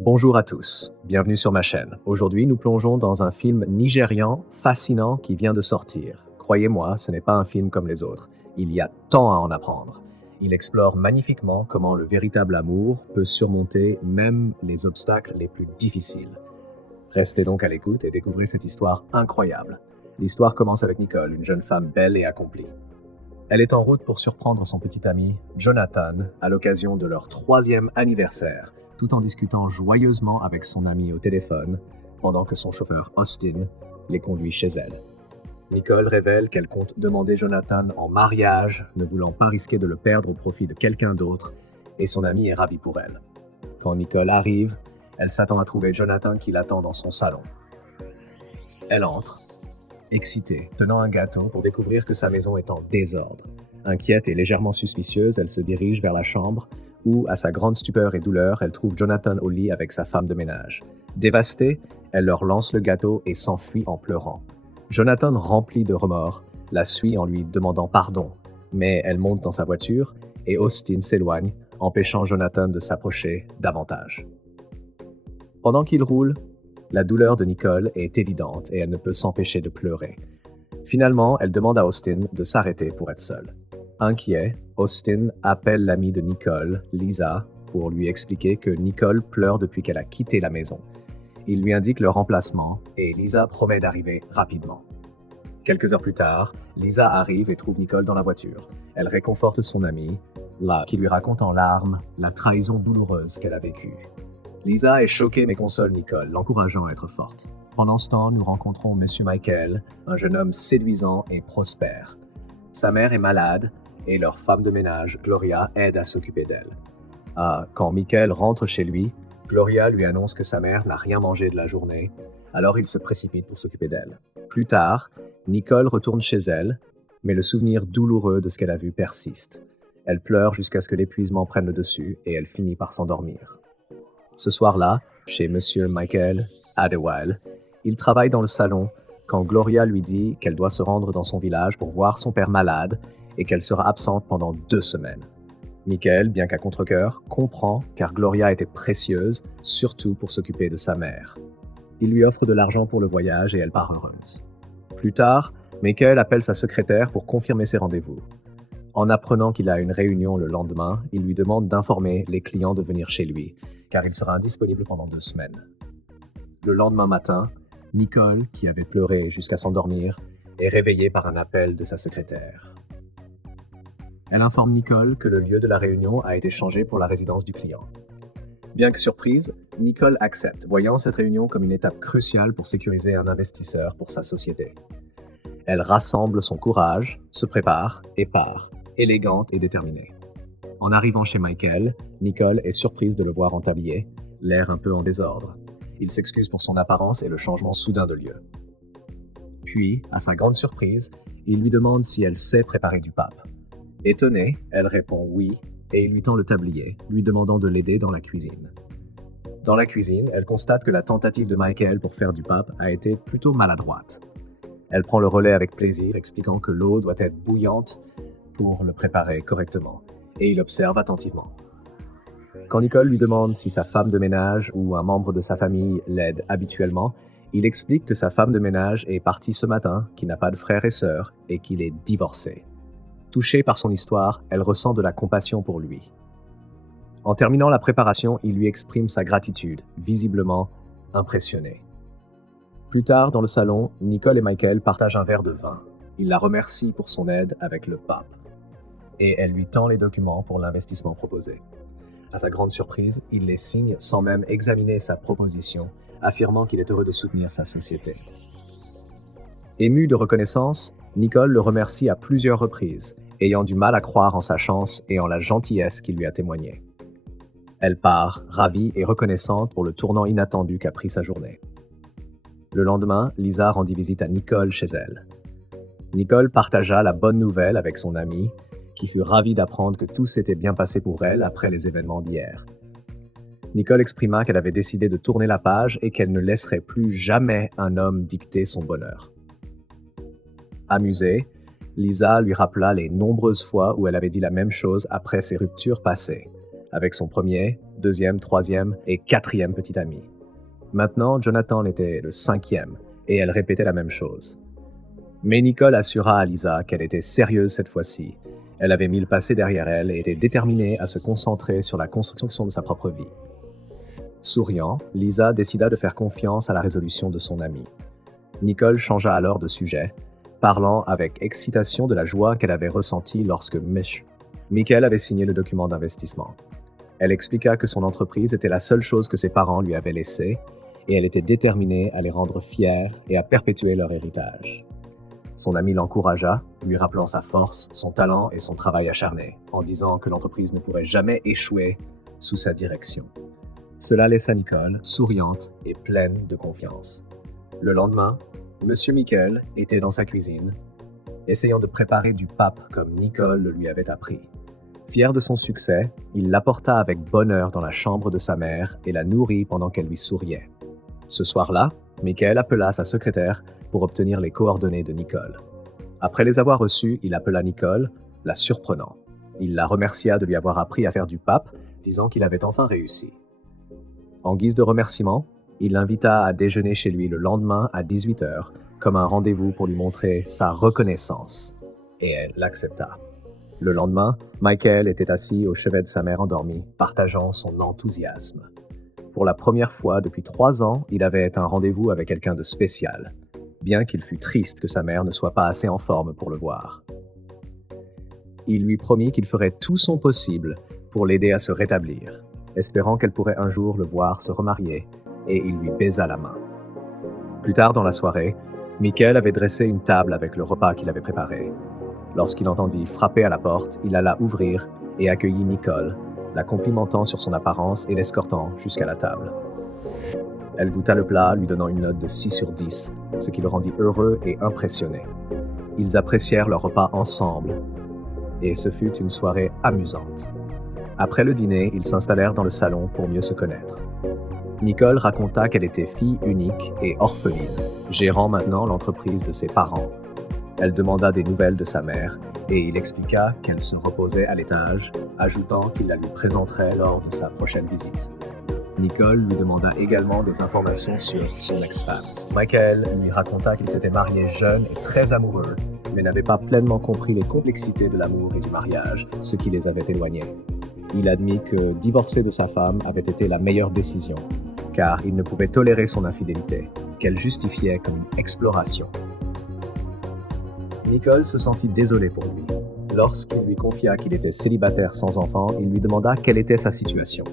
Bonjour à tous, bienvenue sur ma chaîne. Aujourd'hui, nous plongeons dans un film nigérian fascinant qui vient de sortir. Croyez-moi, ce n'est pas un film comme les autres. Il y a tant à en apprendre. Il explore magnifiquement comment le véritable amour peut surmonter même les obstacles les plus difficiles. Restez donc à l'écoute et découvrez cette histoire incroyable. L'histoire commence avec Nicole, une jeune femme belle et accomplie. Elle est en route pour surprendre son petit ami, Jonathan, à l'occasion de leur 3e anniversaire, tout en discutant joyeusement avec son ami au téléphone, pendant que son chauffeur Austin les conduit chez elle. Nicole révèle qu'elle compte demander Jonathan en mariage, ne voulant pas risquer de le perdre au profit de quelqu'un d'autre, et son ami est ravi pour elle. Quand Nicole arrive, elle s'attend à trouver Jonathan qui l'attend dans son salon. Elle entre, excitée, tenant un gâteau pour découvrir que sa maison est en désordre. Inquiète et légèrement suspicieuse, elle se dirige vers la chambre où, à sa grande stupeur et douleur, elle trouve Jonathan au lit avec sa femme de ménage. Dévastée, elle leur lance le gâteau et s'enfuit en pleurant. Jonathan, rempli de remords, la suit en lui demandant pardon, mais elle monte dans sa voiture et Austin s'éloigne, empêchant Jonathan de s'approcher davantage. Pendant qu'il roule, la douleur de Nicole est évidente et elle ne peut s'empêcher de pleurer. Finalement, elle demande à Austin de s'arrêter pour être seule. Inquiet, Austin appelle l'amie de Nicole, Lisa, pour lui expliquer que Nicole pleure depuis qu'elle a quitté la maison. Il lui indique le remplacement et Lisa promet d'arriver rapidement. Quelques heures plus tard, Lisa arrive et trouve Nicole dans la voiture. Elle réconforte son amie, qui lui raconte en larmes la trahison douloureuse qu'elle a vécue. Lisa est choquée mais console Nicole, l'encourageant à être forte. Pendant ce temps, nous rencontrons Monsieur Michael, un jeune homme séduisant et prospère. Sa mère est malade et leur femme de ménage, Gloria, aide à s'occuper d'elle. Quand Michael rentre chez lui, Gloria lui annonce que sa mère n'a rien mangé de la journée, alors il se précipite pour s'occuper d'elle. Plus tard, Nicole retourne chez elle, mais le souvenir douloureux de ce qu'elle a vu persiste. Elle pleure jusqu'à ce que l'épuisement prenne le dessus et elle finit par s'endormir. Ce soir-là, chez Monsieur Michael Adewale, il travaille dans le salon quand Gloria lui dit qu'elle doit se rendre dans son village pour voir son père malade et qu'elle sera absente pendant 2 semaines. Michael, bien qu'à contre-cœur, comprend car Gloria était précieuse, surtout pour s'occuper de sa mère. Il lui offre de l'argent pour le voyage et elle part heureuse. Plus tard, Michael appelle sa secrétaire pour confirmer ses rendez-vous. En apprenant qu'il a une réunion le lendemain, il lui demande d'informer les clients de venir chez lui, car il sera indisponible pendant 2 semaines. Le lendemain matin, Nicole, qui avait pleuré jusqu'à s'endormir, est réveillée par un appel de sa secrétaire. Elle informe Nicole que le lieu de la réunion a été changé pour la résidence du client. Bien que surprise, Nicole accepte, voyant cette réunion comme une étape cruciale pour sécuriser un investisseur pour sa société. Elle rassemble son courage, se prépare et part, élégante et déterminée. En arrivant chez Michael, Nicole est surprise de le voir en tablier, l'air un peu en désordre. Il s'excuse pour son apparence et le changement soudain de lieu. Puis, à sa grande surprise, il lui demande si elle sait préparer du pape. Étonnée, elle répond oui et il lui tend le tablier, lui demandant de l'aider dans la cuisine. Dans la cuisine, elle constate que la tentative de Michael pour faire du pape a été plutôt maladroite. Elle prend le relais avec plaisir, expliquant que l'eau doit être bouillante pour le préparer correctement, et il observe attentivement. Quand Nicole lui demande si sa femme de ménage ou un membre de sa famille l'aide habituellement, il explique que sa femme de ménage est partie ce matin, qu'il n'a pas de frères et sœurs et qu'il est divorcé. Touchée par son histoire, elle ressent de la compassion pour lui. En terminant la préparation, il lui exprime sa gratitude, visiblement impressionné. Plus tard, dans le salon, Nicole et Michael partagent un verre de vin. Il la remercie pour son aide avec le pape. Et elle lui tend les documents pour l'investissement proposé. À sa grande surprise, il les signe sans même examiner sa proposition, affirmant qu'il est heureux de soutenir sa société. Émue de reconnaissance, Nicole le remercie à plusieurs reprises, ayant du mal à croire en sa chance et en la gentillesse qu'il lui a témoignée. Elle part, ravie et reconnaissante pour le tournant inattendu qu'a pris sa journée. Le lendemain, Lisa rendit visite à Nicole chez elle. Nicole partagea la bonne nouvelle avec son amie, qui fut ravie d'apprendre que tout s'était bien passé pour elle après les événements d'hier. Nicole exprima qu'elle avait décidé de tourner la page et qu'elle ne laisserait plus jamais un homme dicter son bonheur. Amusée, Lisa lui rappela les nombreuses fois où elle avait dit la même chose après ses ruptures passées, avec son premier, deuxième, troisième et quatrième petit ami. Maintenant, Jonathan était le cinquième, et elle répétait la même chose. Mais Nicole assura à Lisa qu'elle était sérieuse cette fois-ci. Elle avait mis le passé derrière elle et était déterminée à se concentrer sur la construction de sa propre vie. Souriant, Lisa décida de faire confiance à la résolution de son amie. Nicole changea alors de sujet, parlant avec excitation de la joie qu'elle avait ressentie lorsque Michael avait signé le document d'investissement. Elle expliqua que son entreprise était la seule chose que ses parents lui avaient laissée et elle était déterminée à les rendre fiers et à perpétuer leur héritage. Son ami l'encouragea, lui rappelant sa force, son talent et son travail acharné, en disant que l'entreprise ne pourrait jamais échouer sous sa direction. Cela laissa Nicole souriante et pleine de confiance. Le lendemain, Monsieur Michael était dans sa cuisine, essayant de préparer du pape comme Nicole le lui avait appris. Fier de son succès, il l'apporta avec bonheur dans la chambre de sa mère et la nourrit pendant qu'elle lui souriait. Ce soir-là, Michael appela sa secrétaire pour obtenir les coordonnées de Nicole. Après les avoir reçues, il appela Nicole, la surprenant. Il la remercia de lui avoir appris à faire du pape, disant qu'il avait enfin réussi. En guise de remerciement, il l'invita à déjeuner chez lui le lendemain à 18h, comme un rendez-vous pour lui montrer sa reconnaissance. Et elle l'accepta. Le lendemain, Michael était assis au chevet de sa mère endormie, partageant son enthousiasme. Pour la première fois depuis 3 ans, il avait un rendez-vous avec quelqu'un de spécial, bien qu'il fût triste que sa mère ne soit pas assez en forme pour le voir. Il lui promit qu'il ferait tout son possible pour l'aider à se rétablir, espérant qu'elle pourrait un jour le voir se remarier, et il lui baisa la main. Plus tard dans la soirée, Michael avait dressé une table avec le repas qu'il avait préparé. Lorsqu'il entendit frapper à la porte, il alla ouvrir et accueillit Nicole, la complimentant sur son apparence et l'escortant jusqu'à la table. Elle goûta le plat, lui donnant une note de 6 sur 10, ce qui le rendit heureux et impressionné. Ils apprécièrent leur repas ensemble, et ce fut une soirée amusante. Après le dîner, ils s'installèrent dans le salon pour mieux se connaître. Nicole raconta qu'elle était fille unique et orpheline, gérant maintenant l'entreprise de ses parents. Elle demanda des nouvelles de sa mère, et il expliqua qu'elle se reposait à l'étage, ajoutant qu'il la lui présenterait lors de sa prochaine visite. Nicole lui demanda également des informations sur son ex-femme. Michael lui raconta qu'il s'était marié jeune et très amoureux, mais n'avait pas pleinement compris les complexités de l'amour et du mariage, ce qui les avait éloignés. Il admit que divorcer de sa femme avait été la meilleure décision, car il ne pouvait tolérer son infidélité, qu'elle justifiait comme une exploration. Nicole se sentit désolée pour lui. Lorsqu'il lui confia qu'il était célibataire sans enfant, il lui demanda quelle était sa situation.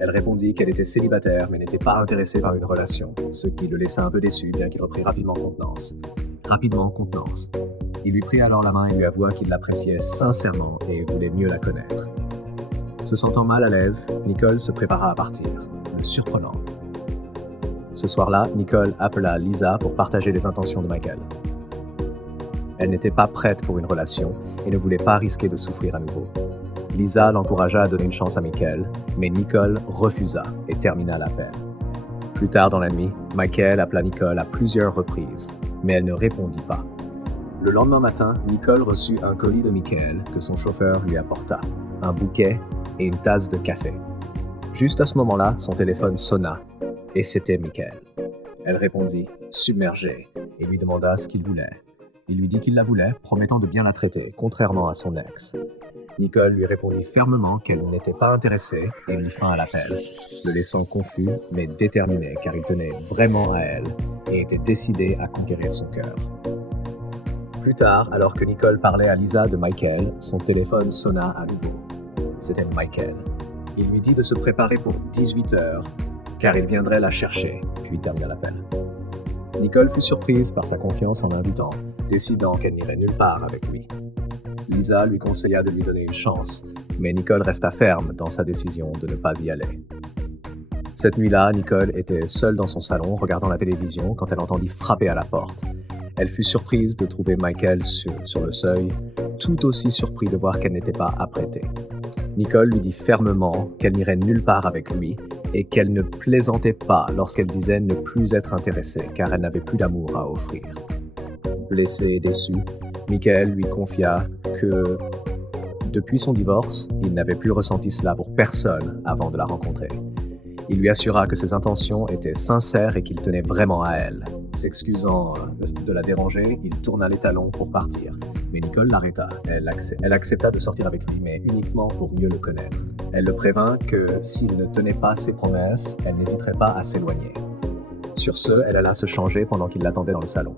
Elle répondit qu'elle était célibataire mais n'était pas intéressée par une relation, ce qui le laissa un peu déçu, bien qu'il reprit rapidement contenance. Il lui prit alors la main et lui avoua qu'il l'appréciait sincèrement et voulait mieux la connaître. Se sentant mal à l'aise, Nicole se prépara à partir, le surprenant. Ce soir-là, Nicole appela Lisa pour partager les intentions de Michael. Elle n'était pas prête pour une relation et ne voulait pas risquer de souffrir à nouveau. Lisa l'encouragea à donner une chance à Michael, mais Nicole refusa et termina l'appel. Plus tard dans la nuit, Michael appela Nicole à plusieurs reprises, mais elle ne répondit pas. Le lendemain matin, Nicole reçut un colis de Michael que son chauffeur lui apporta, un bouquet et une tasse de café. Juste à ce moment-là, son téléphone sonna, et c'était Michael. Elle répondit, submergée, et lui demanda ce qu'il voulait. Il lui dit qu'il la voulait, promettant de bien la traiter, contrairement à son ex. Nicole lui répondit fermement qu'elle n'était pas intéressée et mit fin à l'appel, le laissant confus mais déterminé car il tenait vraiment à elle et était décidé à conquérir son cœur. Plus tard, alors que Nicole parlait à Lisa de Michael, son téléphone sonna à nouveau. C'était Michael. Il lui dit de se préparer pour 18h car il viendrait la chercher, puis termina l'appel. Nicole fut surprise par sa confiance en l'invitant, décidant qu'elle n'irait nulle part avec lui. Lisa lui conseilla de lui donner une chance, mais Nicole resta ferme dans sa décision de ne pas y aller. Cette nuit-là, Nicole était seule dans son salon regardant la télévision quand elle entendit frapper à la porte. Elle fut surprise de trouver Michael sur le seuil, tout aussi surpris de voir qu'elle n'était pas apprêtée. Nicole lui dit fermement qu'elle n'irait nulle part avec lui et qu'elle ne plaisantait pas lorsqu'elle disait ne plus être intéressée car elle n'avait plus d'amour à offrir. Blessé et déçu, Michael lui confia que Depuis son divorce, il n'avait plus ressenti cela pour personne avant de la rencontrer. Il lui assura que ses intentions étaient sincères et qu'il tenait vraiment à elle. S'excusant de la déranger, il tourna les talons pour partir. Mais Nicole l'arrêta. Elle accepta de sortir avec lui, mais uniquement pour mieux le connaître. Elle le prévint que s'il ne tenait pas ses promesses, elle n'hésiterait pas à s'éloigner. Sur ce, elle alla se changer pendant qu'il l'attendait dans le salon.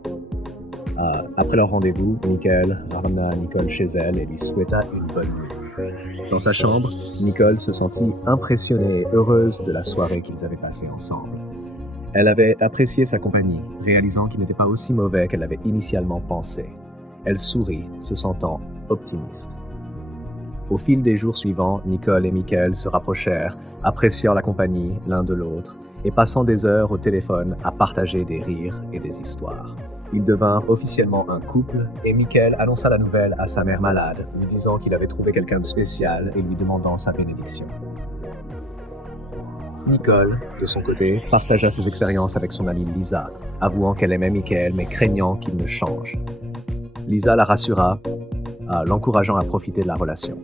Après leur rendez-vous, Michael ramena Nicole chez elle et lui souhaita une bonne nuit. Dans sa chambre, Nicole se sentit impressionnée et heureuse de la soirée qu'ils avaient passée ensemble. Elle avait apprécié sa compagnie, réalisant qu'il n'était pas aussi mauvais qu'elle l'avait initialement pensé. Elle sourit, se sentant optimiste. Au fil des jours suivants, Nicole et Michael se rapprochèrent, appréciant la compagnie l'un de l'autre et passant des heures au téléphone à partager des rires et des histoires. Ils devinrent officiellement un couple et Michael annonça la nouvelle à sa mère malade, lui disant qu'il avait trouvé quelqu'un de spécial et lui demandant sa bénédiction. Nicole, de son côté, partagea ses expériences avec son amie Lisa, avouant qu'elle aimait Michael mais craignant qu'il ne change. Lisa la rassura, l'encourageant à profiter de la relation.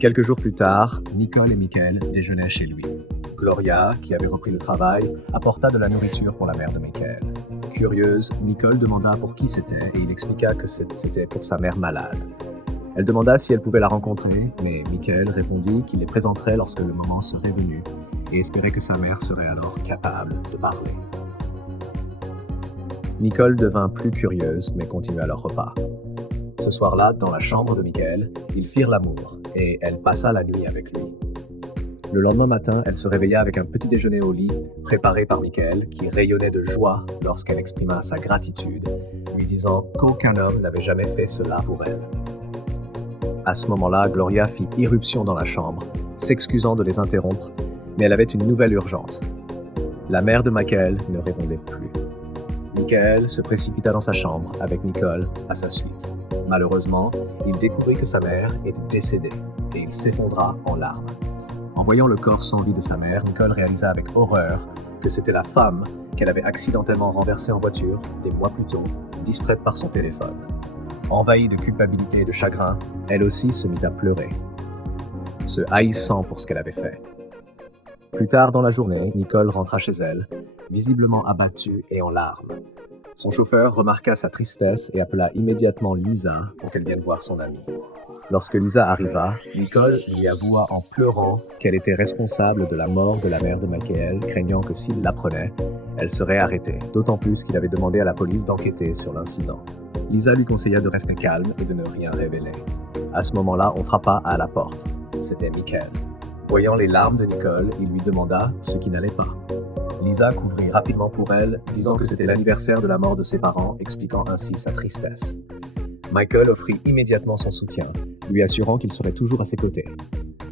Quelques jours plus tard, Nicole et Michael déjeunaient chez lui. Gloria, qui avait repris le travail, apporta de la nourriture pour la mère de Michael. Curieuse, Nicole demanda pour qui c'était et il expliqua que c'était pour sa mère malade. Elle demanda si elle pouvait la rencontrer, mais Michael répondit qu'il les présenterait lorsque le moment serait venu et espérait que sa mère serait alors capable de parler. Nicole devint plus curieuse mais continua leur repas. Ce soir-là, dans la chambre de Michael, ils firent l'amour et elle passa la nuit avec lui. Le lendemain matin, elle se réveilla avec un petit déjeuner au lit, préparé par Michael, qui rayonnait de joie lorsqu'elle exprima sa gratitude, lui disant qu'aucun homme n'avait jamais fait cela pour elle. À ce moment-là, Gloria fit irruption dans la chambre, s'excusant de les interrompre, mais elle avait une nouvelle urgente. La mère de Michael ne répondait plus. Michael se précipita dans sa chambre avec Nicole à sa suite. Malheureusement, il découvrit que sa mère était décédée et il s'effondra en larmes. En voyant le corps sans vie de sa mère, Nicole réalisa avec horreur que c'était la femme qu'elle avait accidentellement renversée en voiture des mois plus tôt, distraite par son téléphone. Envahie de culpabilité et de chagrin, elle aussi se mit à pleurer, se haïssant pour ce qu'elle avait fait. Plus tard dans la journée, Nicole rentra chez elle, visiblement abattue et en larmes. Son chauffeur remarqua sa tristesse et appela immédiatement Lisa pour qu'elle vienne voir son amie. Lorsque Lisa arriva, Nicole lui avoua en pleurant qu'elle était responsable de la mort de la mère de Michael, craignant que s'il l'apprenait, elle serait arrêtée, d'autant plus qu'il avait demandé à la police d'enquêter sur l'incident. Lisa lui conseilla de rester calme et de ne rien révéler. À ce moment-là, on frappa à la porte. C'était Michael. Voyant les larmes de Nicole, il lui demanda ce qui n'allait pas. Lisa couvrit rapidement pour elle, disant que c'était l'anniversaire de la mort de ses parents, expliquant ainsi sa tristesse. Michael offrit immédiatement son soutien, lui assurant qu'il serait toujours à ses côtés.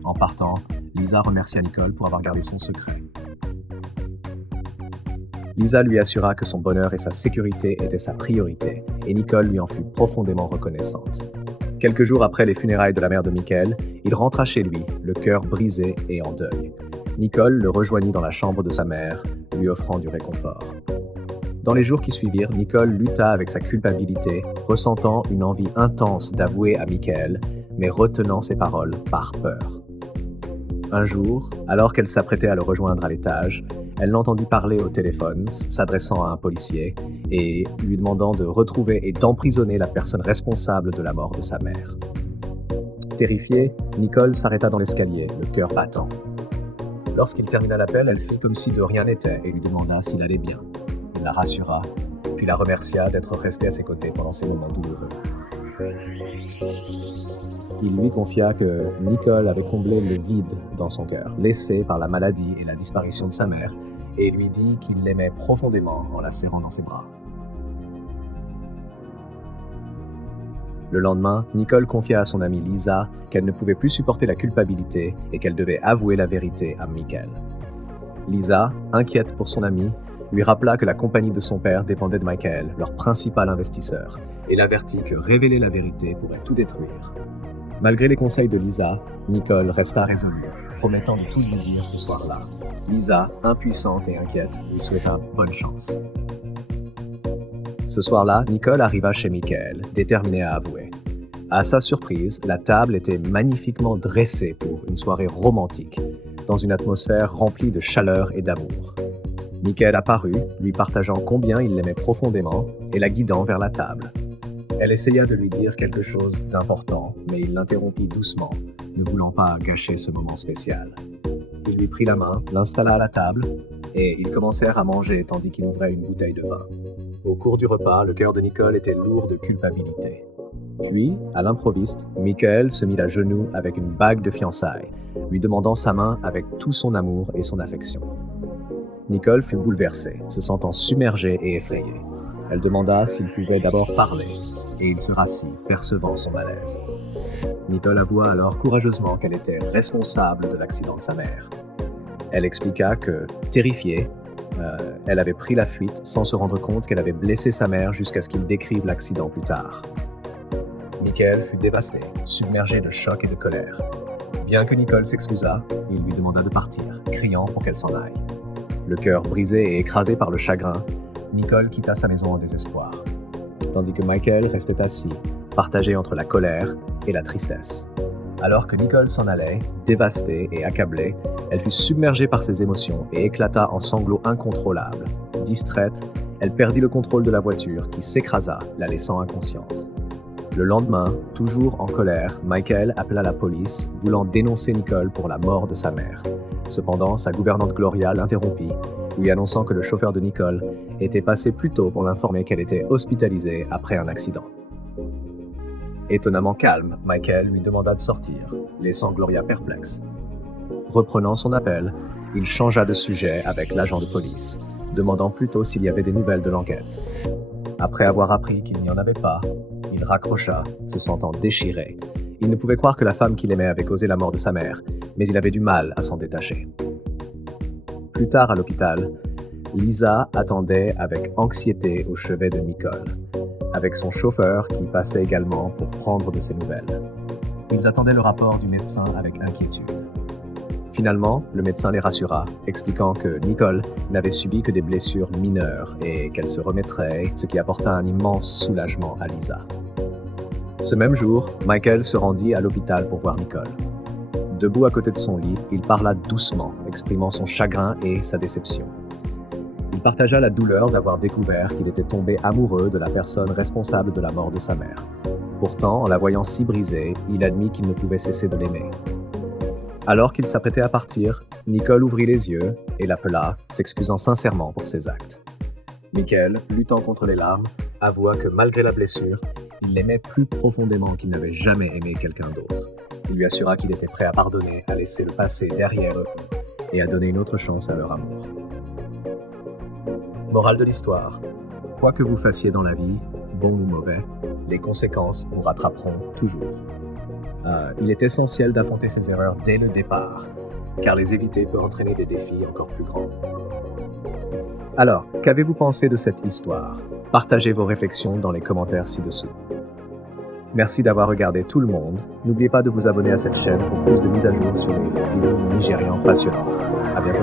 En partant, Lisa remercia Nicole pour avoir gardé son secret. Lisa lui assura que son bonheur et sa sécurité étaient sa priorité, et Nicole lui en fut profondément reconnaissante. Quelques jours après les funérailles de la mère de Michael, il rentra chez lui, le cœur brisé et en deuil. Nicole le rejoignit dans la chambre de sa mère, lui offrant du réconfort. Dans les jours qui suivirent, Nicole lutta avec sa culpabilité, ressentant une envie intense d'avouer à Michael, mais retenant ses paroles par peur. Un jour, alors qu'elle s'apprêtait à le rejoindre à l'étage, elle l'entendit parler au téléphone, s'adressant à un policier, et lui demandant de retrouver et d'emprisonner la personne responsable de la mort de sa mère. Terrifiée, Nicole s'arrêta dans l'escalier, le cœur battant. Lorsqu'il termina l'appel, elle fit comme si de rien n'était et lui demanda s'il allait bien. Il la rassura, puis la remercia d'être restée à ses côtés pendant ces moments douloureux. Il lui confia que Nicole avait comblé le vide dans son cœur, laissé par la maladie et la disparition de sa mère, et lui dit qu'il l'aimait profondément en la serrant dans ses bras. Le lendemain, Nicole confia à son amie Lisa qu'elle ne pouvait plus supporter la culpabilité et qu'elle devait avouer la vérité à Michael. Lisa, inquiète pour son amie, lui rappela que la compagnie de son père dépendait de Michael, leur principal investisseur, et l'avertit que révéler la vérité pourrait tout détruire. Malgré les conseils de Lisa, Nicole resta résolue, promettant de tout lui dire ce soir-là. Lisa, impuissante et inquiète, lui souhaita bonne chance. Ce soir-là, Nicole arriva chez Michael, déterminée à avouer. À sa surprise, la table était magnifiquement dressée pour une soirée romantique, dans une atmosphère remplie de chaleur et d'amour. Michael apparut, lui partageant combien il l'aimait profondément et la guidant vers la table. Elle essaya de lui dire quelque chose d'important, mais il l'interrompit doucement, ne voulant pas gâcher ce moment spécial. Il lui prit la main, l'installa à la table, et ils commencèrent à manger tandis qu'il ouvrait une bouteille de vin. Au cours du repas, le cœur de Nicole était lourd de culpabilité. Puis, à l'improviste, Michael se mit à genoux avec une bague de fiançailles, lui demandant sa main avec tout son amour et son affection. Nicole fut bouleversée, se sentant submergée et effrayée. Elle demanda s'il pouvait d'abord parler, et il se rassit, percevant son malaise. Nicole avoua alors courageusement qu'elle était responsable de l'accident de sa mère. Elle expliqua que, terrifiée, elle avait pris la fuite sans se rendre compte qu'elle avait blessé sa mère jusqu'à ce qu'il décrive l'accident plus tard. Michael fut dévasté, submergé de choc et de colère. Bien que Nicole s'excusât, il lui demanda de partir, criant pour qu'elle s'en aille. Le cœur brisé et écrasé par le chagrin, Nicole quitta sa maison en désespoir, tandis que Michael restait assis, partagé entre la colère et la tristesse. Alors que Nicole s'en allait, dévastée et accablée, elle fut submergée par ses émotions et éclata en sanglots incontrôlables. Distraite, elle perdit le contrôle de la voiture qui s'écrasa, la laissant inconsciente. Le lendemain, toujours en colère, Michael appela la police, voulant dénoncer Nicole pour la mort de sa mère. Cependant, sa gouvernante Gloria l'interrompit, lui annonçant que le chauffeur de Nicole était passé plus tôt pour l'informer qu'elle était hospitalisée après un accident. Étonnamment calme, Michael lui demanda de sortir, laissant Gloria perplexe. Reprenant son appel, il changea de sujet avec l'agent de police, demandant plutôt s'il y avait des nouvelles de l'enquête. Après avoir appris qu'il n'y en avait pas, il raccrocha, se sentant déchiré. Il ne pouvait croire que la femme qu'il aimait avait causé la mort de sa mère, mais il avait du mal à s'en détacher. Plus tard à l'hôpital, Lisa attendait avec anxiété au chevet de Nicole, avec son chauffeur qui passait également pour prendre de ses nouvelles. Ils attendaient le rapport du médecin avec inquiétude. Finalement, le médecin les rassura, expliquant que Nicole n'avait subi que des blessures mineures et qu'elle se remettrait, ce qui apporta un immense soulagement à Lisa. Ce même jour, Michael se rendit à l'hôpital pour voir Nicole. Debout à côté de son lit, il parla doucement, exprimant son chagrin et sa déception. Il partagea la douleur d'avoir découvert qu'il était tombé amoureux de la personne responsable de la mort de sa mère. Pourtant, en la voyant si brisée, il admit qu'il ne pouvait cesser de l'aimer. Alors qu'il s'apprêtait à partir, Nicole ouvrit les yeux et l'appela, s'excusant sincèrement pour ses actes. Michael, luttant contre les larmes, avoua que malgré la blessure, il l'aimait plus profondément qu'il n'avait jamais aimé quelqu'un d'autre. Il lui assura qu'il était prêt à pardonner, à laisser le passé derrière eux et à donner une autre chance à leur amour. Morale de l'histoire. Quoi que vous fassiez dans la vie, bon ou mauvais, les conséquences vous rattraperont toujours. Il est essentiel d'affronter ses erreurs dès le départ, car les éviter peut entraîner des défis encore plus grands. Alors, qu'avez-vous pensé de cette histoire? Partagez vos réflexions dans les commentaires ci-dessous. Merci d'avoir regardé Tout le monde. N'oubliez pas de vous abonner à cette chaîne pour plus de mises à jour sur les films nigérians passionnants. À bientôt.